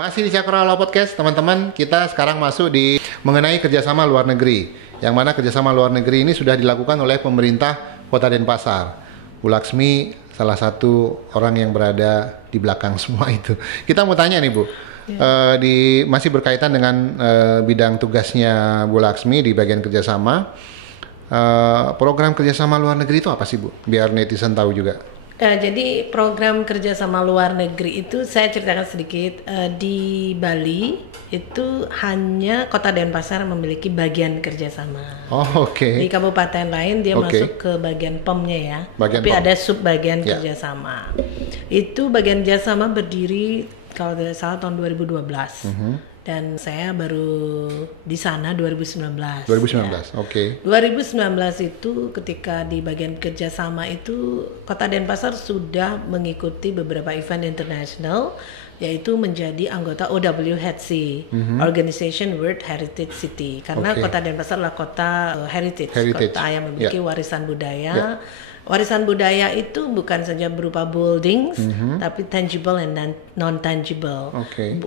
Masih di Cakrawala Podcast, teman-teman. Kita sekarang masuk di mengenai kerjasama luar negeri. Yang mana kerjasama luar negeri ini sudah dilakukan oleh pemerintah Kota Denpasar. Bu Laksmi salah satu orang yang berada di belakang semua itu. Kita mau tanya nih Bu, masih berkaitan dengan bidang tugasnya Bu Laksmi di bagian kerjasama. Program kerjasama luar negeri itu apa sih Bu? Biar netizen tahu juga. Jadi program kerjasama luar negeri itu saya ceritakan sedikit. Di Bali itu hanya Kota Denpasar memiliki bagian kerjasama. Oh, oke. Di kabupaten lain dia masuk ke bagian POM-nya ya. Tapi ada sub bagian kerjasama. Itu bagian kerjasama berdiri kalau tidak salah tahun 2012. Dan saya baru di sana 2019. 2019, ya. Oke. 2019 itu ketika di bagian kerjasama itu Kota Denpasar sudah mengikuti beberapa event internasional, yaitu menjadi anggota OWHC, Organization World Heritage City. Karena Kota Denpasar adalah kota heritage, kota yang memiliki warisan budaya. Warisan budaya itu bukan saja berupa buildings, tapi tangible and non-tangible.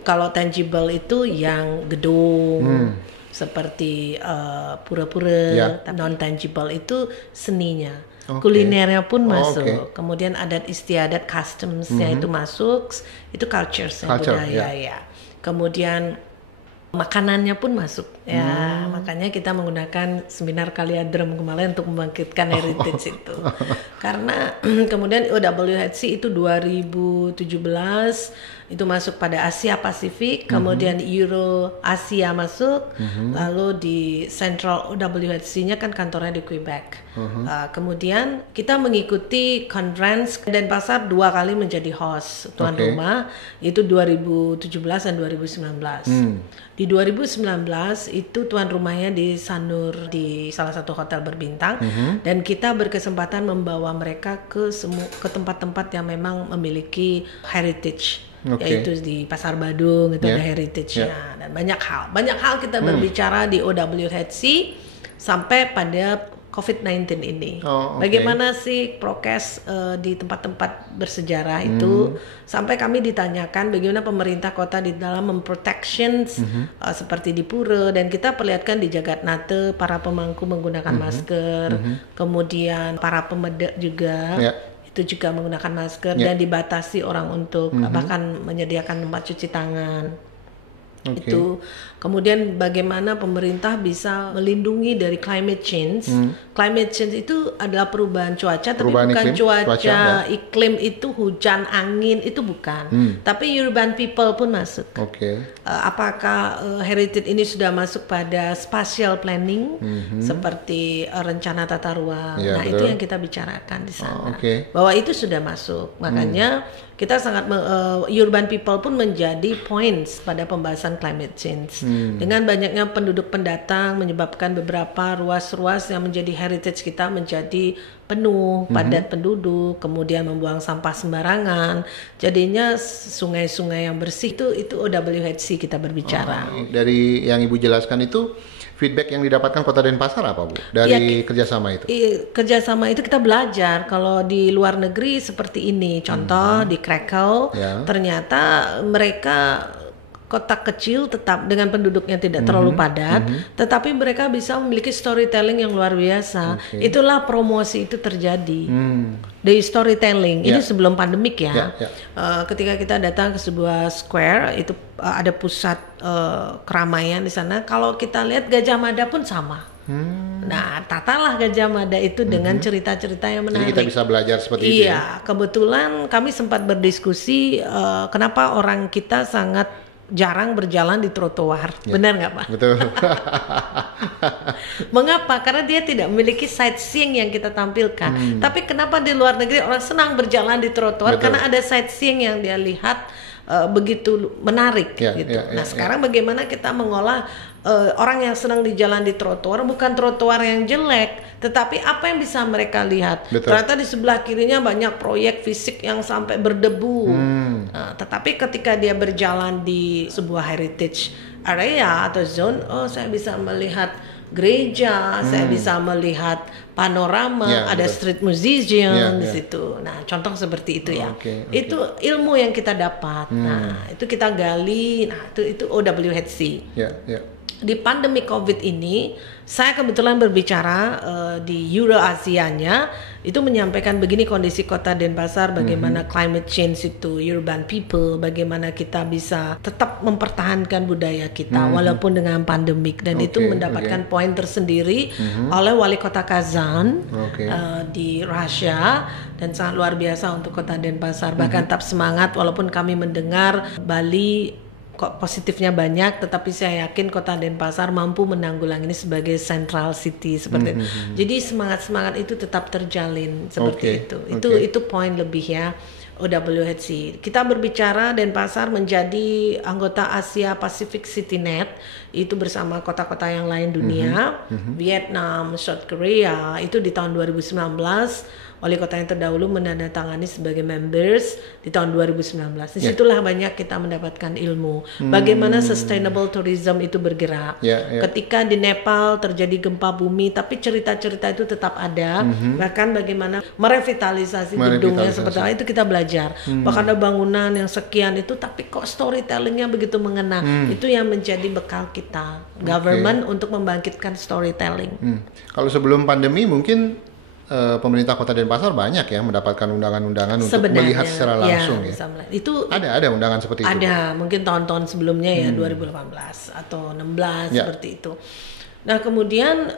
Kalau tangible itu yang gedung, seperti pura-pura, non-tangible itu seninya. Kulinernya pun masuk. Kemudian adat istiadat, customs-nya itu masuk, itu culture-nya budaya ya. Kemudian makanannya pun masuk ya, makanya kita menggunakan seminar Kaliadrem kemarin untuk membangkitkan heritage itu. Karena kemudian OWHC itu 2017 itu masuk pada Asia Pasifik, kemudian Euro Asia masuk, lalu di Central OWHC-nya kan kantornya di Quebec. Kemudian kita mengikuti conference Denpasar 2 kali menjadi host tuan rumah, itu 2017 dan 2019. Di 2019 itu tuan rumahnya di Sanur, di salah satu hotel berbintang, dan kita berkesempatan membawa mereka ke tempat-tempat yang memang memiliki heritage, yaitu di Pasar Badung itu ada heritage-nya, dan banyak hal kita berbicara di OWHC sampai pada COVID-19 ini. Bagaimana sih prokes di tempat-tempat bersejarah itu, sampai kami ditanyakan bagaimana pemerintah kota di dalam memprotection seperti di Pura, dan kita perlihatkan di Jagatnata para pemangku menggunakan masker, kemudian para pemedek juga itu juga menggunakan masker, dan dibatasi orang untuk bahkan menyediakan tempat cuci tangan. Itu kemudian bagaimana pemerintah bisa melindungi dari climate change. Climate change itu adalah perubahan cuaca, tapi bukan cuaca iklim itu hujan angin itu bukan, tapi urban people pun masuk. Apakah heritage ini sudah masuk pada spatial planning seperti rencana tata ruang? Nah itu yang kita bicarakan di sana, bahwa itu sudah masuk. Makanya kita sangat urban people pun menjadi points pada pembahasan climate change. Dengan banyaknya penduduk pendatang menyebabkan beberapa ruas-ruas yang menjadi heritage kita menjadi penuh, padat penduduk, kemudian membuang sampah sembarangan. Jadinya sungai-sungai yang bersih itu OWHC kita berbicara. Dari yang Ibu jelaskan itu, feedback yang didapatkan Kota Denpasar apa Bu dari kerjasama itu? Kerjasama itu kita belajar kalau di luar negeri seperti ini. Contoh di Krakow, ternyata mereka kota kecil tetap dengan penduduknya tidak terlalu padat, tetapi mereka bisa memiliki storytelling yang luar biasa. Itulah promosi itu terjadi. Dari storytelling ini sebelum pandemik ya. Ketika kita datang ke sebuah square, itu ada pusat keramaian di sana. Kalau kita lihat Gajah Mada pun sama. Nah, tatalah Gajah Mada itu dengan cerita-cerita yang menarik. Jadi kita bisa belajar seperti itu. Iya, kebetulan kami sempat berdiskusi kenapa orang kita sangat jarang berjalan di trotoar. Benar nggak Pak? Betul. Mengapa? Karena dia tidak memiliki sightseeing yang kita tampilkan. Tapi kenapa di luar negeri orang senang berjalan di trotoar? Karena ada sightseeing yang dia lihat begitu menarik gitu. Nah sekarang bagaimana kita mengolah orang yang senang di jalan di trotoar, bukan trotoar yang jelek, tetapi apa yang bisa mereka lihat. Ternyata di sebelah kirinya banyak proyek fisik yang sampai berdebu. Tetapi ketika dia berjalan di sebuah heritage area atau zone, saya bisa melihat gereja, saya bisa melihat panorama, Ya, ada betul. street museum Ya, di ya. situ. Nah, contoh seperti itu ya. Oke. Itu ilmu yang kita dapat. Nah, itu kita gali. Nah, itu OWHC. Ya, ya. Di pandemi COVID ini, saya kebetulan berbicara di Euro-Asianya, itu menyampaikan begini kondisi kota Denpasar, bagaimana climate change itu, urban people, bagaimana kita bisa tetap mempertahankan budaya kita walaupun dengan pandemik, dan itu mendapatkan poin tersendiri oleh wali kota Kazan di Rusia, dan sangat luar biasa untuk kota Denpasar. Bahkan tetap semangat walaupun kami mendengar Bali kok positifnya banyak, tetapi saya yakin kota Denpasar mampu menanggulangi ini sebagai central city seperti itu. Jadi semangat itu tetap terjalin seperti itu. Itu poin lebih ya OWHC. Kita berbicara Denpasar menjadi anggota Asia Pacific CityNet itu bersama kota-kota yang lain dunia, Vietnam, South Korea, itu di tahun 2019. Wali kota yang terdahulu menandatangani sebagai members di tahun 2019. Disitulah banyak kita mendapatkan ilmu. Bagaimana sustainable tourism itu bergerak. Ketika di Nepal terjadi gempa bumi, tapi cerita-cerita itu tetap ada. Bahkan bagaimana merevitalisasi gedungnya seperti apa, itu kita belajar. Bahkan ada bangunan yang sekian itu, tapi kok storytellingnya begitu mengena. Itu yang menjadi bekal kita, government, untuk membangkitkan storytelling. Kalau sebelum pandemi mungkin pemerintah Kota Denpasar banyak ya mendapatkan undangan-undangan untuk melihat secara langsung ya. Itu ada undangan seperti itu. Ada, mungkin tahun-tahun sebelumnya ya 2018 atau 16 seperti itu. Nah, kemudian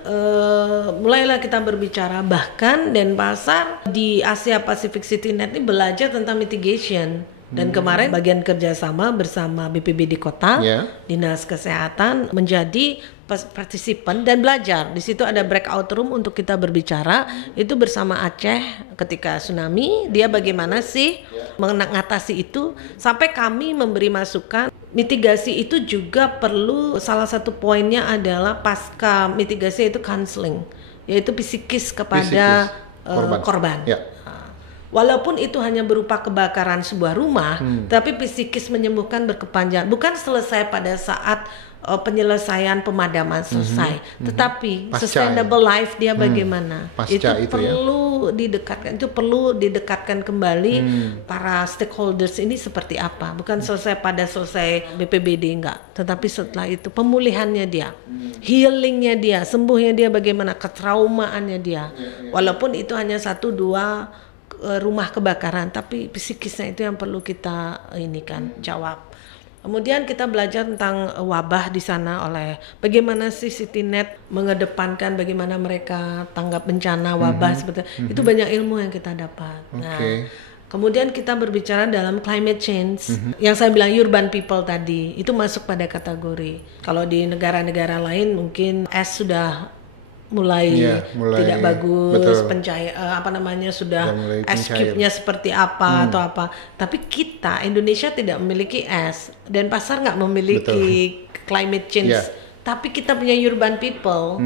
mulailah kita berbicara, bahkan Denpasar di Asia Pacific CityNet ini belajar tentang mitigation. Dan kemarin bagian kerjasama bersama BPBD Kota, Dinas Kesehatan, menjadi partisipan dan belajar. Di situ ada breakout room untuk kita berbicara. Itu bersama Aceh ketika tsunami, dia bagaimana sih mengatasi itu, sampai kami memberi masukan. Mitigasi itu juga perlu, salah satu poinnya adalah pasca mitigasi itu counseling, yaitu psikis kepada korban. Walaupun itu hanya berupa kebakaran sebuah rumah, tapi psikis menyembuhkan berkepanjangan. Bukan selesai pada saat penyelesaian pemadaman selesai, tetapi pasca, sustainable life dia bagaimana? Itu perlu didekatkan. Itu perlu didekatkan kembali para stakeholders ini seperti apa? Bukan selesai BPBD enggak, tetapi setelah itu pemulihannya dia, healingnya dia, sembuhnya dia bagaimana, ketraumaannya dia. Walaupun itu hanya 1-2 rumah kebakaran, tapi psikisnya itu yang perlu kita jawab. Kemudian kita belajar tentang wabah di sana, oleh bagaimana sih CityNet mengedepankan bagaimana mereka tanggap bencana wabah seperti itu. Banyak ilmu yang kita dapat. Nah, kemudian kita berbicara dalam climate change, yang saya bilang urban people tadi, itu masuk pada kategori. Kalau di negara-negara lain mungkin es sudah mulai tidak bagus, sudah es cube-nya seperti apa atau apa. Tapi kita Indonesia tidak memiliki es, dan Denpasar nggak memiliki climate change, tapi kita punya urban people.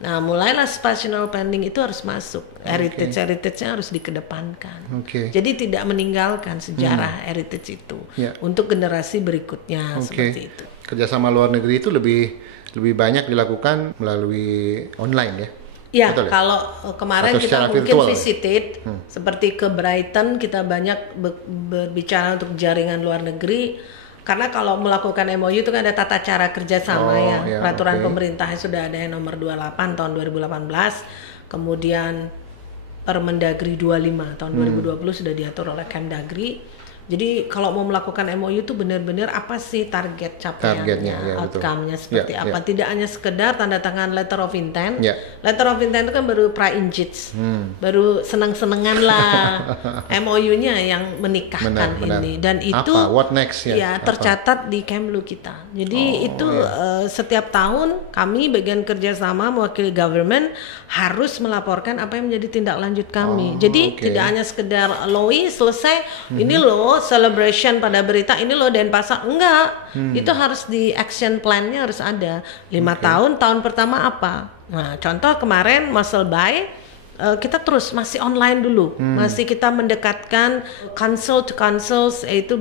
Nah, mulailah spatial planning itu harus masuk, heritage-nya harus dikedepankan. Jadi tidak meninggalkan sejarah heritage itu untuk generasi berikutnya seperti itu. Kerjasama luar negeri itu lebih banyak dilakukan melalui online ya? Ya, kalau kemarin kita mungkin visited, seperti ke Brighton, kita banyak berbicara untuk jaringan luar negeri. Karena kalau melakukan MOU itu kan ada tata cara kerjasama peraturan pemerintahnya sudah ada yang nomor 28 tahun 2018, kemudian Permendagri 25 tahun 2020 sudah diatur oleh Kemdagri. Jadi kalau mau melakukan MOU itu benar-benar apa sih targetnya, outcome-nya seperti apa. Tidak hanya sekedar tanda tangan letter of intent. Letter of intent itu kan baru pra-injits, baru senang-senangan lah. MOU-nya yang menikahkan ini. Dan itu what next tercatat di Kemlu kita. Jadi setiap tahun kami bagian kerjasama mewakili government harus melaporkan apa yang menjadi tindak lanjut kami. Jadi tidak hanya sekedar LOI selesai, ini loh celebration pada berita, ini loh Denpasar, enggak. Itu harus di action plan-nya harus ada. 5 tahun pertama apa? Nah, contoh kemarin Muscle Buy kita terus masih online dulu, masih kita mendekatkan council to councils, yaitu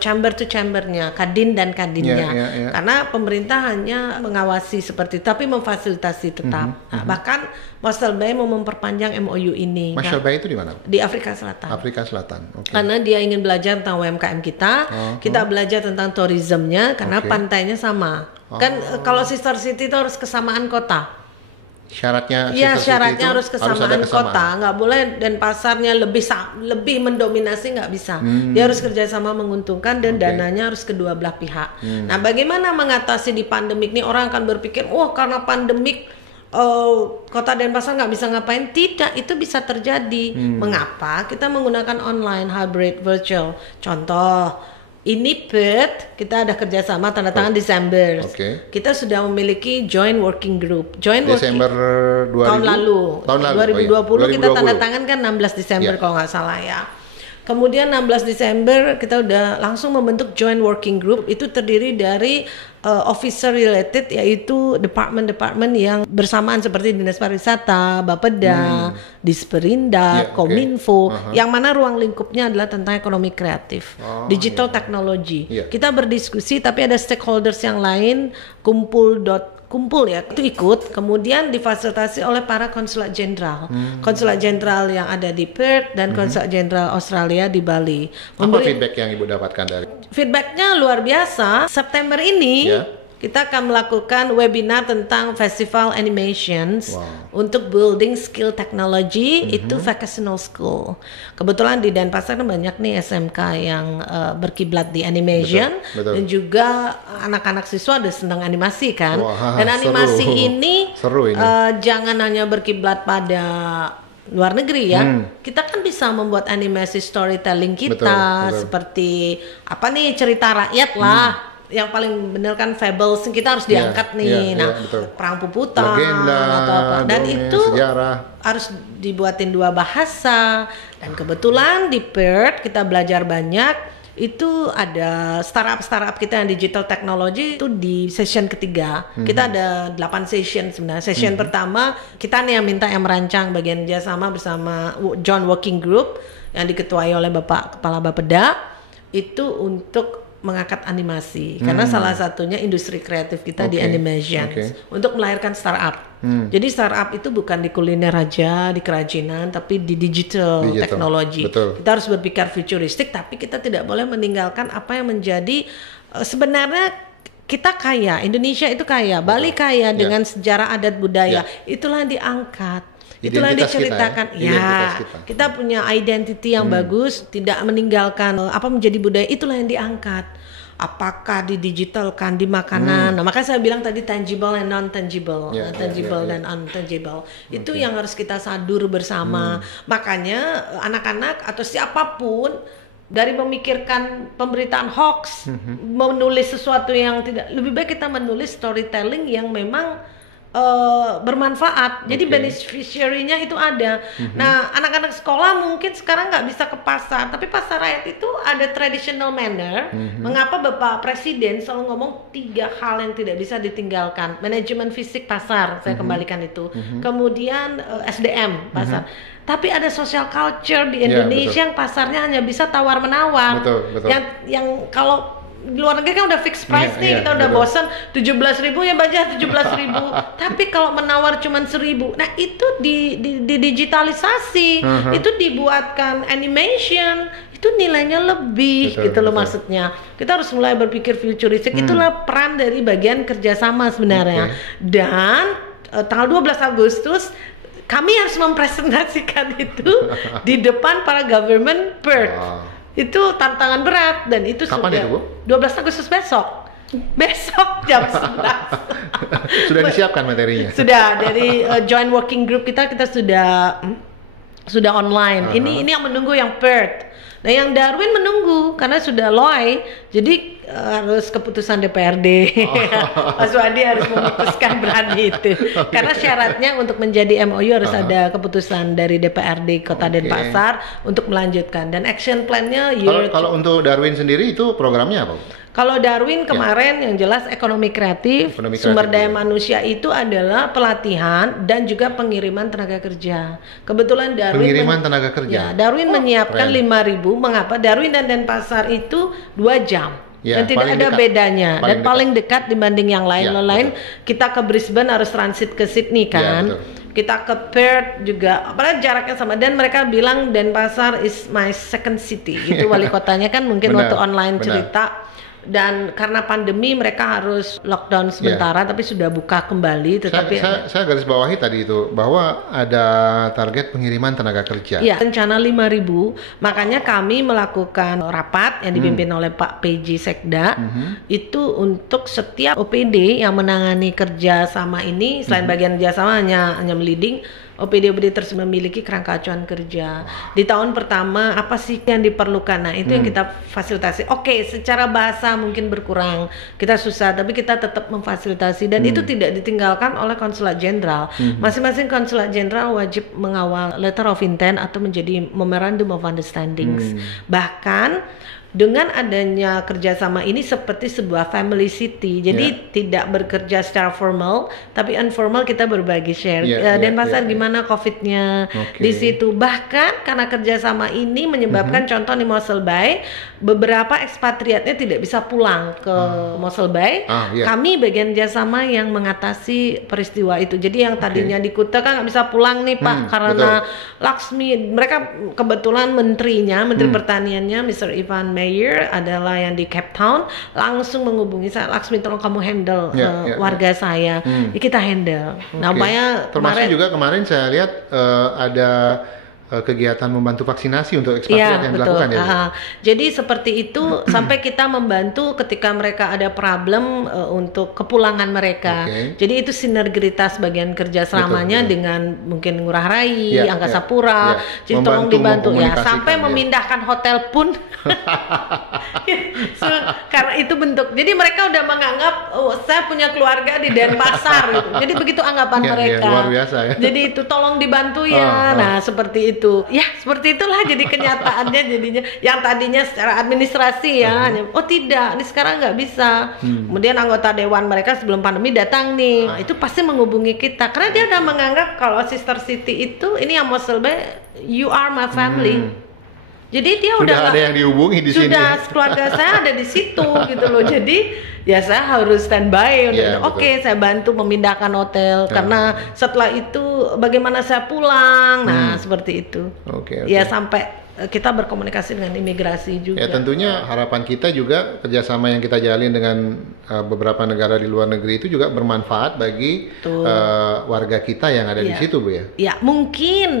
chamber to chambernya, kadin dan kadinnya, karena pemerintah hanya mengawasi seperti itu, tapi memfasilitasi tetap. Nah, bahkan Marshall Bay mau memperpanjang MOU ini. Marshall Bay itu di mana? Di Afrika Selatan. Afrika Selatan. Okay. Karena dia ingin belajar tentang UMKM kita, kita belajar tentang tourismnya, karena pantainya sama. Kan kalau sister city itu harus kesamaan kota. Syaratnya harus kesamaan kota, nggak boleh dan pasarnya lebih mendominasi, nggak bisa. Dia harus kerjasama menguntungkan dan dananya harus kedua belah pihak. Nah, bagaimana mengatasi di pandemik ini? Orang akan berpikir, karena pandemik Kota Denpasar nggak bisa ngapain. Tidak, itu bisa terjadi. Mengapa? Kita menggunakan online, hybrid, virtual. Contoh, ini PERT, kita ada kerjasama tanda tangan Desember. Kita sudah memiliki joint working group. Desember 2000? Tahun lalu 2020 kita tanda tangan kan 16 Desember kalau nggak salah ya. Kemudian 16 Desember kita udah langsung membentuk joint working group. Itu terdiri dari officer related, yaitu departemen-departemen yang bersamaan seperti Dinas Pariwisata, Bapeda, Disperindak, Kominfo, yang mana ruang lingkupnya adalah tentang ekonomi kreatif, digital technology. Kita berdiskusi, tapi ada stakeholders yang lain, kumpul ya, itu ikut, kemudian difasilitasi oleh para konsulat jenderal, konsulat jenderal yang ada di Perth dan konsulat jenderal Australia di Bali. Apa feedback yang Ibu dapatkan dari? Feedbacknya luar biasa. September ini kita akan melakukan webinar tentang festival animations untuk building skill technology, itu vocational school. Kebetulan di Denpasar banyak nih SMK yang berkiblat di animation, dan juga anak-anak siswa ada senang animasi kan. Dan animasi ini jangan hanya berkiblat pada luar negeri ya, kita kan bisa membuat animasi storytelling kita, seperti apa nih, cerita rakyat lah. Yang paling benar kan fables, kita harus diangkat nih. Perang Puputan, legenda, atau apa. Dan itu sejarah harus dibuatin 2 bahasa. Dan kebetulan di Perth kita belajar banyak. Itu ada startup kita yang digital technology itu di session ketiga. Kita ada 8 session sebenarnya. Session pertama kita nih yang minta, yang merancang bagian kerjasama bersama Joint Working Group yang diketuai oleh Bapak Kepala Bapeda, itu untuk mengangkat animasi, karena salah satunya industri kreatif kita di animation untuk melahirkan startup. Jadi startup itu bukan di kuliner aja, di kerajinan, tapi di digital technology. Kita harus berpikir futuristik, tapi kita tidak boleh meninggalkan apa yang menjadi sebenarnya kita kaya, Indonesia itu kaya, Bali kaya dengan sejarah adat budaya, itulah yang diangkat. Itulah yang diceritakan kita punya identity yang bagus, tidak meninggalkan apa menjadi budaya, itulah yang diangkat. Apakah didigitalkan di makanan. Nah, makanya saya bilang tadi tangible and non-tangible, tangible dan untangible. Itu yang harus kita sadur bersama. Makanya anak-anak atau siapapun, dari memikirkan pemberitaan hoax, menulis sesuatu yang tidak, lebih baik kita menulis storytelling yang memang bermanfaat. Jadi beneficiary-nya itu ada. Nah, anak-anak sekolah mungkin sekarang nggak bisa ke pasar, tapi pasar rakyat itu ada traditional manner. Mengapa Bapak Presiden selalu ngomong 3 hal yang tidak bisa ditinggalkan? Manajemen fisik pasar, saya kembalikan itu. Kemudian SDM pasar. Tapi ada social culture di Indonesia yang pasarnya hanya bisa tawar-menawar. Yang kalau di luar negeri kan udah fixed price nih, kita udah bosan 17.000 ya baca 17.000. Tapi kalau menawar cuma 1.000, nah itu di digitalisasi, itu dibuatkan animation, itu nilainya lebih gitu loh maksudnya. Kita harus mulai berpikir futuristik. Itulah peran dari bagian kerjasama sebenarnya. Dan tanggal 12 Agustus kami harus mempresentasikan itu di depan para government Perth. Itu tantangan berat, dan itu kapan sudah itu, Bu? 12 Agustus besok jam 11. Sudah disiapkan materinya? Sudah, dari joint working group kita sudah online. Ini yang menunggu yang Perth. Nah, yang Darwin menunggu karena sudah LOI, jadi harus keputusan DPRD. Mas Wadi harus memutuskan berani itu. Karena syaratnya untuk menjadi MOU harus ada keputusan dari DPRD Kota Denpasar untuk melanjutkan, dan action plan-nya kalau untuk Darwin sendiri itu programnya apa? Kalau Darwin kemarin yang jelas ekonomi kreatif, sumber daya manusia itu adalah pelatihan dan juga pengiriman tenaga kerja. Kebetulan Darwin pengiriman tenaga kerja. Ya, Darwin menyiapkan 5.000. Mengapa? Darwin dan Denpasar itu 2 jam. Dan tidak ada bedanya dan paling dekat dibanding yang lain. Kita ke Brisbane harus transit ke Sydney kan. Kita ke Perth juga, apalagi jaraknya sama, dan mereka bilang Denpasar is my second city. Itu wali kotanya kan mungkin waktu online cerita. Dan karena pandemi mereka harus lockdown sementara, tapi sudah buka kembali. Tetapi saya garis bawahi tadi itu bahwa ada target pengiriman tenaga kerja. Ya, rencana 5.000. Makanya kami melakukan rapat yang dipimpin oleh Pak PJ Sekda itu untuk setiap OPD yang menangani kerjasama ini, selain bagian kerjasama hanya meliding. OPD-OPD tersebut memiliki kerangka acuan kerja. Di tahun pertama apa sih yang diperlukan? Nah itu yang kita fasilitasi. Oke, secara bahasa mungkin berkurang, kita susah, tapi kita tetap memfasilitasi dan itu tidak ditinggalkan oleh konsulat jenderal. Masing-masing konsulat jenderal wajib mengawal letter of intent atau menjadi memorandum of understandings. Bahkan dengan adanya kerjasama ini seperti sebuah family city, jadi tidak bekerja secara formal, tapi informal kita berbagi share. Denpasar gimana COVID-nya di situ. Bahkan karena kerjasama ini menyebabkan contoh di Mossel Bay, beberapa ekspatriatnya tidak bisa pulang ke Mossel Bay. Kami bagian kerjasama yang mengatasi peristiwa itu. Jadi yang tadinya di Kuta kan nggak bisa pulang nih Pak, karena Laksmi, mereka kebetulan menterinya, Menteri Pertaniannya, Mr. Ivan Mayer adalah yang di Cape Town, langsung menghubungi saya, Laksmi tolong kamu handle warga saya. Ya, kita handle. Nah, termasuk juga kemarin saya lihat ada kegiatan membantu vaksinasi untuk ekspatriat yang dilakukan ya. Jadi seperti itu sampai kita membantu ketika mereka ada problem untuk kepulangan mereka. Jadi itu sinergitas bagian kerja selamanya dengan mungkin Ngurah Rai, Angkasa Pura. Jadi tolong dibantu ya sampai memindahkan hotel pun. Karena itu bentuk. Jadi mereka udah menganggap saya punya keluarga di Denpasar gitu. Jadi begitu anggapan mereka. Luar biasa ya. Jadi itu tolong dibantu ya. Nah, seperti itu. Ya, seperti itulah jadi kenyataannya jadinya. Yang tadinya secara administrasi ya, oh tidak, ini sekarang nggak bisa. Kemudian anggota dewan mereka sebelum pandemi datang nih. Itu pasti menghubungi kita karena dia udah menganggap kalau Sister City itu ini yang Mossel Bay, you are my family. Jadi dia udah ada yang dihubungi di sini. Sudah keluarga saya ada di situ gitu loh. Jadi ya saya harus standby untuk saya bantu memindahkan hotel karena setelah itu bagaimana saya pulang. Nah, seperti itu. Ya sampai kita berkomunikasi dengan imigrasi juga. Ya tentunya harapan kita juga kerjasama yang kita jalin dengan beberapa negara di luar negeri itu juga bermanfaat bagi warga kita yang ada di situ, Bu ya. Ya mungkin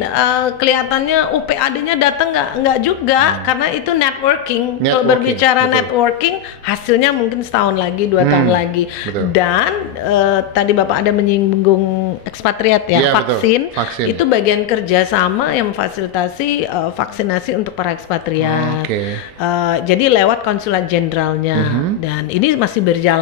kelihatannya UPAD-nya datang nggak juga karena itu networking. Kalau berbicara networking hasilnya mungkin setahun lagi, 2 tahun lagi. Dan tadi Bapak ada menyinggung ekspatriat ya, vaksin itu bagian kerjasama yang memfasilitasi vaksinasi untuk para ekspatriat. Jadi lewat konsulat jenderalnya dan ini masih berjalan.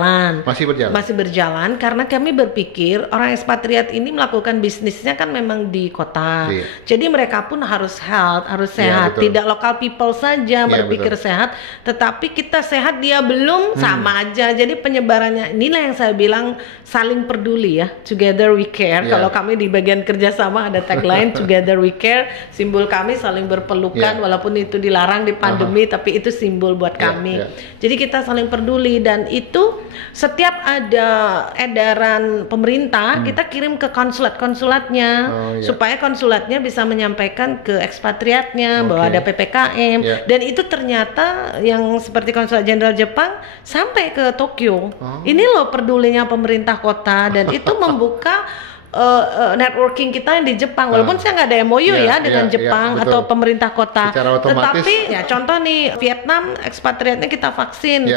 Masih berjalan karena kami berpikir orang ekspatriat ini melakukan bisnisnya kan memang di kota. Jadi mereka pun harus health, harus sehat. Tidak lokal people saja berpikir sehat, tetapi kita sehat dia belum sama aja. Jadi penyebarannya inilah yang saya bilang saling peduli ya. Together we care. Kalau kami di bagian kerjasama ada tagline Together we care. Simbol kami saling berpelukan. Walaupun itu dilarang di pandemi, tapi itu simbol buat kami. Jadi kita saling peduli dan itu setiap ada edaran pemerintah kita kirim ke konsulatnya supaya konsulatnya bisa menyampaikan ke ekspatriatnya bahwa ada PPKM dan itu ternyata yang seperti konsulat jenderal Jepang sampai ke Tokyo. Ini loh pedulinya pemerintah kota dan itu membuka networking kita yang di Jepang, walaupun saya nggak ada MOU dengan Jepang atau pemerintah kota, tetapi ya contoh nih Vietnam ekspatriatnya kita vaksin,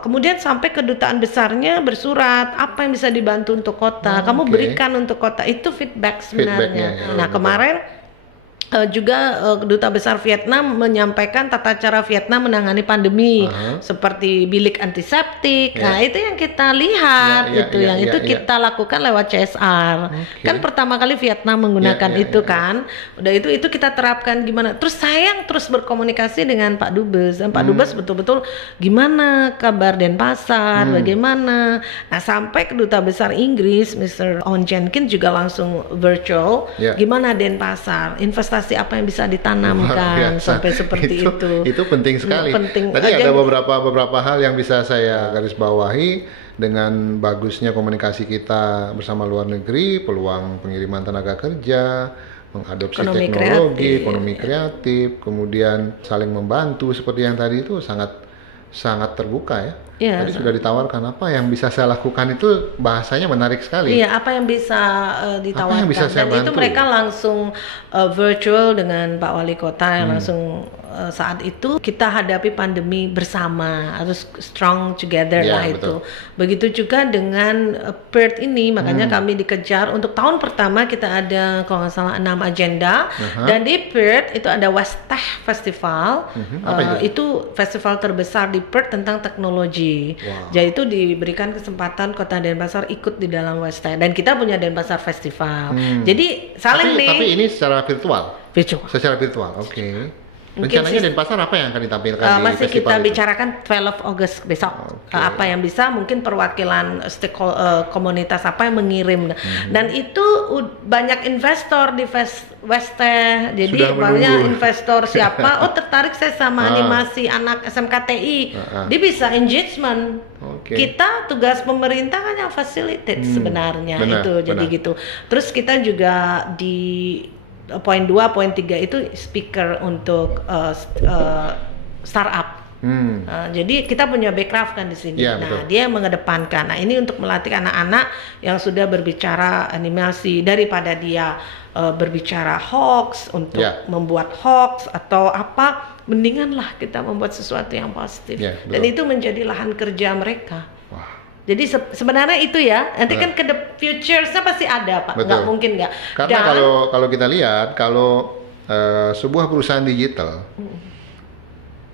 kemudian sampai kedutaan besarnya bersurat apa yang bisa dibantu untuk kota, kamu berikan untuk kota, itu feedback sebenarnya. Nah kemarin Juga Duta Besar Vietnam menyampaikan tata cara Vietnam menangani pandemi seperti bilik antiseptik. Nah, itu yang kita lihat kita lakukan lewat CSR. Kan pertama kali Vietnam menggunakan itu kan. Udah itu kita terapkan gimana. Terus saya terus berkomunikasi dengan Pak Dubes. Dan Pak Dubes betul-betul gimana kabar Denpasar, bagaimana. Nah, sampai ke Duta Besar Inggris Mr. Owen Jenkins juga langsung virtual. Gimana Denpasar, investasi apa yang bisa ditanamkan sampai seperti itu. Itu penting sekali. Tadi ada beberapa hal yang bisa saya garis bawahi dengan bagusnya komunikasi kita bersama luar negeri, peluang pengiriman tenaga kerja, mengadopsi teknologi, ekonomi kreatif, kemudian saling membantu seperti yang tadi itu sangat terbuka ya. Tadi sudah ditawarkan apa yang bisa saya lakukan, itu bahasanya menarik sekali. Iya, apa yang bisa ditawarkan. Apa yang bisa saya bantu? Dan itu mereka langsung virtual dengan Pak Wali Kota yang langsung saat itu kita hadapi pandemi bersama, harus strong together lah itu. Begitu juga dengan Perth ini, makanya kami dikejar untuk tahun pertama kita ada kalau nggak salah 6 agenda dan di Perth itu ada Westech Festival. Itu festival terbesar di Perth tentang teknologi. Jadi itu diberikan kesempatan Kota Denpasar ikut di dalam Westech dan kita punya Denpasar Festival. Jadi saling tapi ini secara virtual. Secara virtual, oke. Rencananya Denpasar apa yang akan ditampilkan di masih festival kita itu? bicarakan 12 August besok. Apa yang bisa, mungkin perwakilan komunitas apa yang mengirim. Dan itu banyak investor di Westech. Jadi banyak investor siapa, tertarik saya sama animasi anak SMKTI. Dia bisa engagement. Kita tugas pemerintah kan yang facilitate sebenarnya. Jadi gitu. Terus kita juga di poin 2, poin 3 itu speaker untuk startup. Jadi kita punya backcraft kan di sini. Dia mengedepankan. Nah, ini untuk melatih anak-anak yang sudah berbicara animasi, daripada dia berbicara hoax untuk membuat hoax atau apa, mendinganlah kita membuat sesuatu yang positif. Dan itu menjadi lahan kerja mereka. Jadi sebenarnya itu ya, nanti kan ke the future-nya pasti ada Pak, nggak mungkin nggak. Karena kalau kita lihat, kalau sebuah perusahaan digital,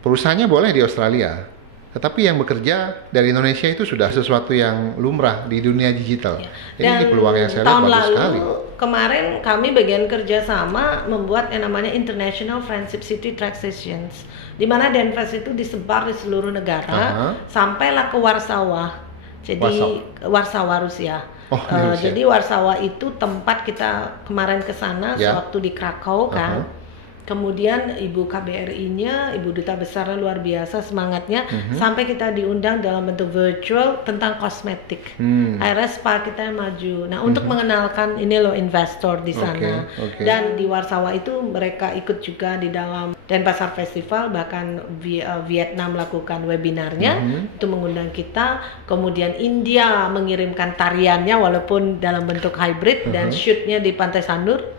perusahaannya boleh di Australia, tetapi yang bekerja dari Indonesia itu sudah sesuatu yang lumrah di dunia digital. Ini peluang yang saya lihat bagus sekali. Kemarin kami bagian kerjasama membuat yang namanya International Friendship City Track Sessions, di mana Denpasar itu disebar di seluruh negara, sampailah ke Warsawa. Jadi Warsawa Rusia. Jadi Warsawa itu tempat kita kemarin ke sana sewaktu di Krakow kan. Kemudian Ibu KBRI-nya, Ibu Duta Besar luar biasa semangatnya, sampai kita diundang dalam bentuk virtual tentang kosmetik. Akhirnya spa kita yang maju. Nah, untuk mengenalkan ini loh investor di sana. Dan di Warsawa itu mereka ikut juga di dalam Denpasar Festival, bahkan Vietnam melakukan webinarnya, itu mengundang kita. Kemudian India mengirimkan tariannya walaupun dalam bentuk hybrid dan shootnya di Pantai Sanur.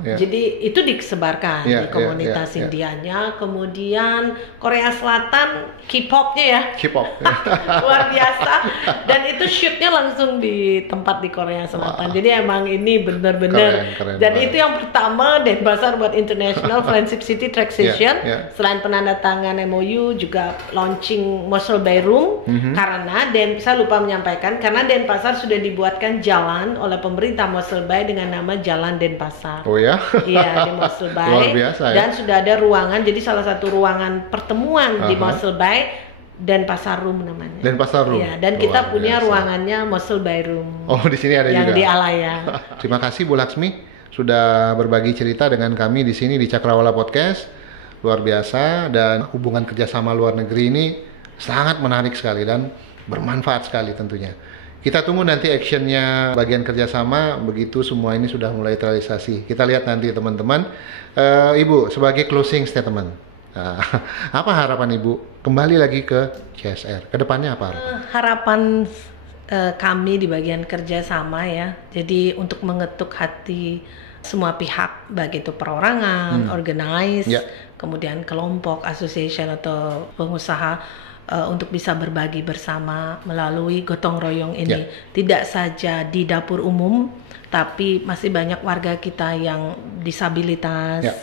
Jadi itu disebarkan di komunitas Indianya. Kemudian Korea Selatan K-popnya ya, luar biasa. Dan itu shootnya langsung di tempat di Korea Selatan. Jadi emang ini benar-benar. Dan itu yang pertama Denpasar buat International Friendship City Track Session. Selain penandatangan MOU juga launching Mossel Bay Room. Karena saya lupa menyampaikan, karena Denpasar sudah dibuatkan jalan oleh pemerintah Mossel Bay dengan nama Jalan Denpasar. Iya, di Mossel Bay. Luar biasa, ya? Dan sudah ada ruangan, jadi salah satu ruangan pertemuan di Mossel Bay, Denpasar Room namanya. Denpasar Room. Iya, dan kita punya ruangannya Mossel Bay Room. Di sini ada yang juga. Yang di Alaya. Terima kasih Bu Laksmi sudah berbagi cerita dengan kami di sini di Cakrawala Podcast. Luar biasa, dan hubungan kerjasama luar negeri ini sangat menarik sekali dan bermanfaat sekali tentunya. Kita tunggu nanti actionnya bagian kerjasama begitu semua ini sudah mulai terrealisasi. Kita lihat nanti teman-teman. Ibu, sebagai closing statement, apa harapan Ibu kembali lagi ke CSR? Kedepannya apa harapan? Harapan kami di bagian kerjasama ya, jadi untuk mengetuk hati semua pihak, baik itu perorangan, organize, kemudian kelompok, association atau pengusaha, untuk bisa berbagi bersama melalui gotong royong ini. Ya. Tidak saja di dapur umum, tapi masih banyak warga kita yang disabilitas, Ya.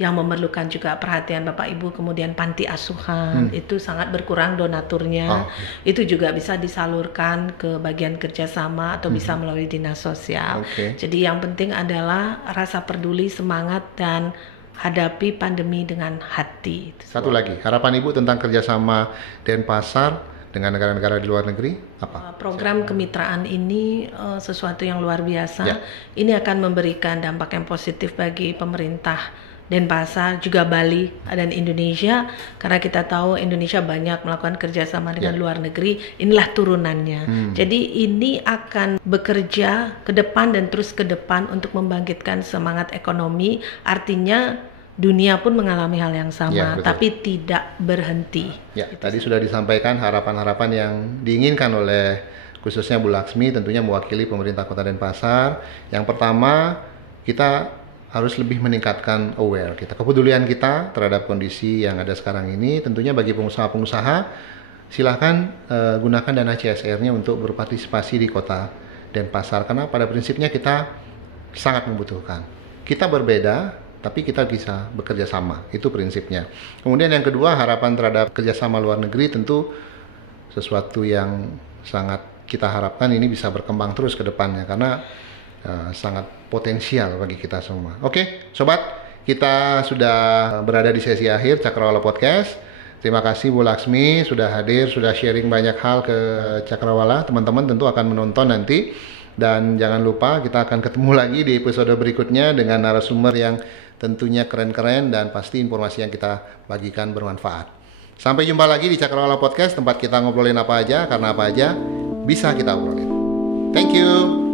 yang memerlukan juga perhatian Bapak Ibu, kemudian panti asuhan, itu sangat berkurang donaturnya. Itu juga bisa disalurkan ke bagian kerjasama atau bisa melalui dinas sosial. Jadi yang penting adalah rasa peduli, semangat, dan hadapi pandemi dengan hati. Satu lagi, harapan Ibu tentang kerjasama Denpasar dengan negara-negara di luar negeri apa? Program kemitraan ini sesuatu yang luar biasa. Ya. Ini akan memberikan dampak yang positif bagi pemerintah Denpasar, juga Bali dan Indonesia, karena kita tahu Indonesia banyak melakukan kerjasama dengan luar negeri. Inilah turunannya. Jadi ini akan bekerja ke depan dan terus ke depan untuk membangkitkan semangat ekonomi. Artinya dunia pun mengalami hal yang sama, tapi tidak berhenti. Ya, tadi sudah disampaikan harapan-harapan yang diinginkan oleh khususnya Bu Laksmi, tentunya mewakili pemerintah Kota Denpasar. Yang pertama, kita harus lebih meningkatkan kepedulian kita terhadap kondisi yang ada sekarang ini. Tentunya bagi pengusaha-pengusaha, silahkan gunakan dana CSR-nya untuk berpartisipasi di Kota Denpasar, karena pada prinsipnya kita sangat membutuhkan. Kita berbeda, tapi kita bisa bekerja sama, itu prinsipnya. Kemudian yang kedua, harapan terhadap kerjasama luar negeri tentu sesuatu yang sangat kita harapkan ini bisa berkembang terus ke depannya, karena sangat potensial bagi kita semua. Oke, sobat, kita sudah berada di sesi akhir Cakrawala Podcast. Terima kasih Bu Laksmi sudah hadir, sudah sharing banyak hal ke Cakrawala. Teman-teman tentu akan menonton nanti, dan jangan lupa kita akan ketemu lagi di episode berikutnya dengan narasumber yang tentunya keren-keren dan pasti informasi yang kita bagikan bermanfaat. Sampai jumpa lagi di Cakrawala Podcast, tempat kita ngobrolin apa aja, karena apa aja bisa kita obrolin. Thank you.